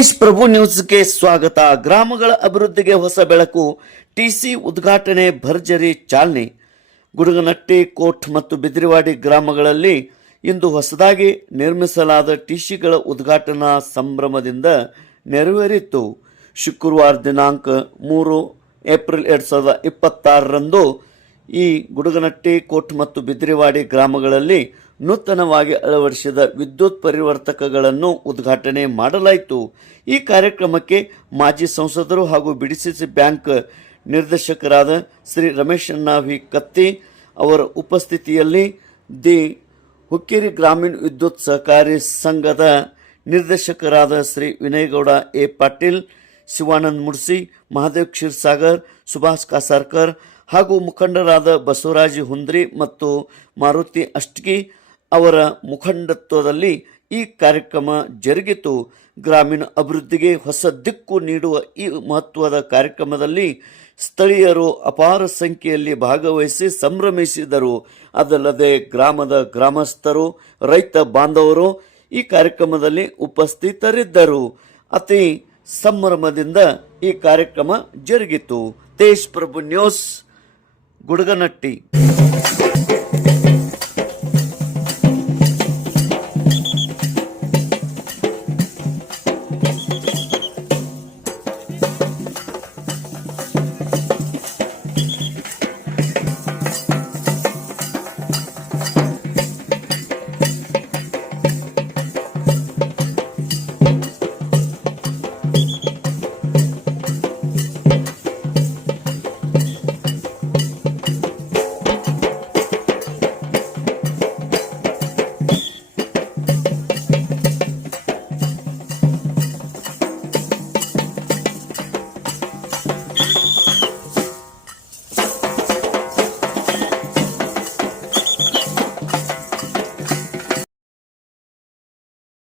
ತೇಜ್ ಪ್ರಭು ನ್ಯೂಸ್ಗೆ ಸ್ವಾಗತ. ಗ್ರಾಮಗಳ ಅಭಿವೃದ್ಧಿಗೆ ಹೊಸ ಬೆಳಕು. ಟಿಸಿ ಉದ್ಘಾಟನೆ, ಭರ್ಜರಿ ಚಾಲನೆ. ಗುಡುಗನಟ್ಟಿ, ಕೋಟ್ ಮತ್ತು ಬಿದ್ರಿವಾಡಿ ಗ್ರಾಮಗಳಲ್ಲಿ ಇಂದು ಹೊಸದಾಗಿ ನಿರ್ಮಿಸಲಾದ ಟಿಸಿಗಳ ಉದ್ಘಾಟನಾ ಸಂಭ್ರಮದಿಂದ ನೆರವೇರಿತು. ಶುಕ್ರವಾರ ದಿನಾಂಕ 3 ಏಪ್ರಿಲ್ 2026ರಂದು ಈ ಗುಡುಗನಟ್ಟಿ, ಕೋಟ್ ಮತ್ತು ಬಿದ್ರಿವಾಡಿ ಗ್ರಾಮಗಳಲ್ಲಿ ನೂತನವಾಗಿ ಅಳವಡಿಸಿದ ವಿದ್ಯುತ್ ಪರಿವರ್ತಕಗಳನ್ನು ಉದ್ಘಾಟನೆ ಮಾಡಲಾಯಿತು. ಈ ಕಾರ್ಯಕ್ರಮಕ್ಕೆ ಮಾಜಿ ಸಂಸದರು ಹಾಗೂ ಬಿಡಿಸಿಸಿ ಬ್ಯಾಂಕ್ ನಿರ್ದೇಶಕರಾದ ಶ್ರೀ ರಮೇಶಣ್ಣ ವಿ ಕತ್ತಿ ಅವರ ಉಪಸ್ಥಿತಿಯಲ್ಲಿ ದಿ ಹುಕ್ಕೇರಿ ಗ್ರಾಮೀಣ ವಿದ್ಯುತ್ ಸಹಕಾರಿ ಸಂಘದ ನಿರ್ದೇಶಕರಾದ ಶ್ರೀ ವಿನಯಗೌಡ ಎ ಪಾಟೀಲ್, ಶಿವಾನಂದ ಮುಡ್ಸಿ, ಮಹಾದೇವ್ ಕ್ಷೀರ್ಸಾಗರ್, ಸುಭಾಷ್ ಕಾಸಾರ್ಕರ್ ಹಾಗೂ ಮುಖಂಡರಾದ ಬಸವರಾಜ ಹುಂದ್ರಿ ಮತ್ತು ಮಾರುತಿ ಅಷ್ಟಗಿ ಅವರ ಮುಖಂಡತ್ವದಲ್ಲಿ ಈ ಕಾರ್ಯಕ್ರಮ ಜರುಗಿತು. ಗ್ರಾಮೀಣ ಅಭಿವೃದ್ಧಿಗೆ ಹೊಸ ದಿಕ್ಕು ನೀಡುವ ಈ ಮಹತ್ವದ ಕಾರ್ಯಕ್ರಮದಲ್ಲಿ ಸ್ಥಳೀಯರು ಅಪಾರ ಸಂಖ್ಯೆಯಲ್ಲಿ ಭಾಗವಹಿಸಿ ಸಂಭ್ರಮಿಸಿದರು. ಅದಲ್ಲದೆ ಗ್ರಾಮದ ಗ್ರಾಮಸ್ಥರು, ರೈತ ಬಾಂಧವರು ಈ ಕಾರ್ಯಕ್ರಮದಲ್ಲಿ ಉಪಸ್ಥಿತರಿದ್ದರು. ಅತಿ ಸಂಭ್ರಮದಿಂದ ಈ ಕಾರ್ಯಕ್ರಮ ಜರುಗಿತು. ತೇಜ್ ಪ್ರಭು ನ್ಯೂಸ್, ಗುಡುಗನಟ್ಟಿ.